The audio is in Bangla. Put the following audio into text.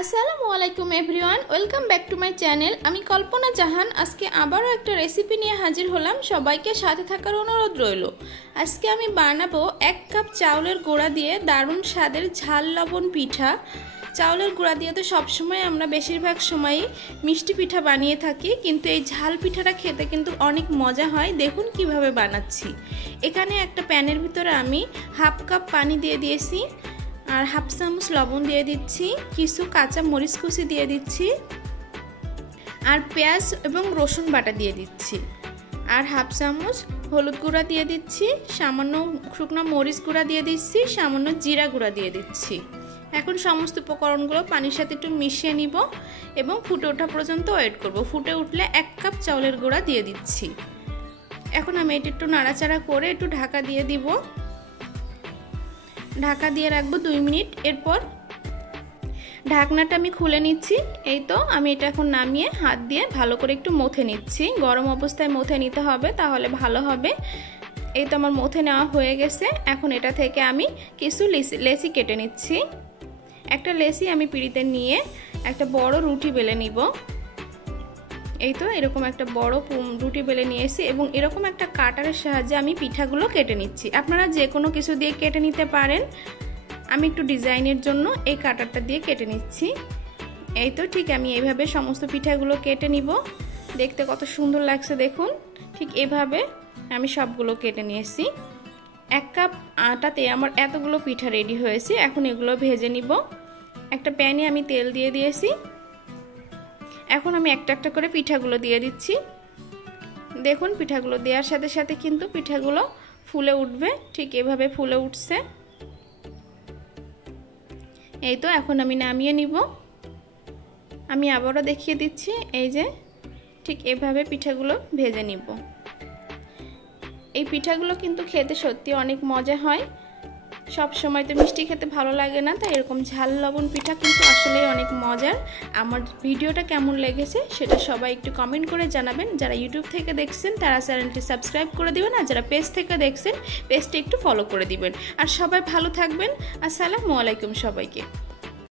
আসসালামু আলাইকুম everyone, welcome back to my channel. আমি কল্পনা জাহান আজকে আবারও একটা রেসিপি নিয়ে হাজির হলাম। সবাইকে সাথে থাকার অনুরোধ রইল। আজকে আমি বানাবো 1 কাপ চাউলের গুঁড়া দিয়ে দারুণ স্বাদের ঝাল লবণ পিঠা। চাউলের গুঁড়া দিয়ে তো সবসময় আমরা বেশিরভাগ সময়ই মিষ্টি পিঠা বানিয়ে থাকি, কিন্তু এই ঝাল পিঠাটা খেতে কিন্তু অনেক মজা হয়। দেখুন কিভাবে বানাচ্ছি। এখানে একটা প্যানের ভিতরে আমি 1/2 কাপ পানি দিয়ে দিয়েছি, আর 1/2 চামচ লবণ দিয়ে দিচ্ছি, কিছু কাঁচা মরিচ কুচি দিয়ে দিচ্ছি, আর পেঁয়াজ এবং রসুন বাটা দিয়ে দিচ্ছি, আর 1/2 চামচ হলুদ গুঁড়া দিয়ে দিচ্ছি, সামান্য শুকনো মরিচ গুঁড়া দিয়ে দিচ্ছি, সামান্য জিরা গুঁড়া দিয়ে দিচ্ছি। এখন সমস্ত উপকরণগুলো পানির সাথে একটু মিশিয়ে নিব এবং ফুটে ওঠা পর্যন্ত ওয়েট করব। ফুটে উঠলে 1 কাপ চাউলের গুঁড়া দিয়ে দিচ্ছি। এখন আমি এটা একটু নাড়াচাড়া করে একটু ঢাকা দিয়ে দিব। ঢাকা দিয়ে রাখবো 2 মিনিট। এরপর ঢাকনাটা আমি খুলে নিচ্ছি। এই তো আমি এটা এখন নামিয়ে হাত দিয়ে ভালো করে একটু মথে নিচ্ছি। গরম অবস্থায় মথে নিতে হবে, তাহলে ভালো হবে। এই তো আমার মথে নেওয়া হয়ে গেছে। এখন এটা থেকে আমি কিছু লেচি কেটে নিচ্ছি। একটা লেচি আমি পিঁড়িতে নিয়ে একটা বড় রুটি বেলে নিব। এই তো এরকম একটা বড় রুটি বেলে নিয়েছি এবং এরকম একটা কাটারের সাহায্যে আমি পিঠাগুলো কেটে নিচ্ছি। আপনারা যে কোনো কিছু দিয়ে কেটে নিতে পারেন। আমি একটু ডিজাইনের জন্য এই কাটারটা দিয়ে কেটে নিচ্ছি। এই তো ঠিক আমি এইভাবে সমস্ত পিঠাগুলো কেটে নিব। দেখতে কত সুন্দর লাগছে দেখুন। ঠিক এভাবে আমি সবগুলো কেটে নিয়েছি। 1 কাপ আটাতে আমার এতগুলো পিঠা রেডি হয়েছে। এখন এগুলো ভেজে নিব। একটা প্যানে আমি তেল দিয়ে দিয়েছি। এখন আমি একটা একটা করে পিঠাগুলো দিয়ে দিচ্ছি। দেখুন পিঠাগুলো দেওয়ার সাথে সাথে কিন্তু পিঠাগুলো ফুলে উঠবে। ঠিক এভাবে ফুলে উঠছে। এই তো এখন আমি নামিয়ে নিব। আমি আবারও দেখিয়ে দিচ্ছি। এই যে ঠিক এভাবে পিঠাগুলো ভেজে নিব। এই পিঠাগুলো কিন্তু খেতে সত্যি অনেক মজা হয়। সব সময় তো মিষ্টি খেতে ভালো লাগে না, তাই এরকম ঝাল লবণ পিঠা কিন্তু আসলেই অনেক মজার। আমার ভিডিওটা কেমন লেগেছে সেটা সবাই একটু কমেন্ট করে জানাবেন। যারা ইউটিউব থেকে দেখছেন তারা চ্যানেলটি সাবস্ক্রাইব করে দিবেন, আর যারা পেজ থেকে দেখছেন পেজটি একটু ফলো করে দিবেন। আর সবাই ভালো থাকবেন। আসসালামু আলাইকুম সবাইকে।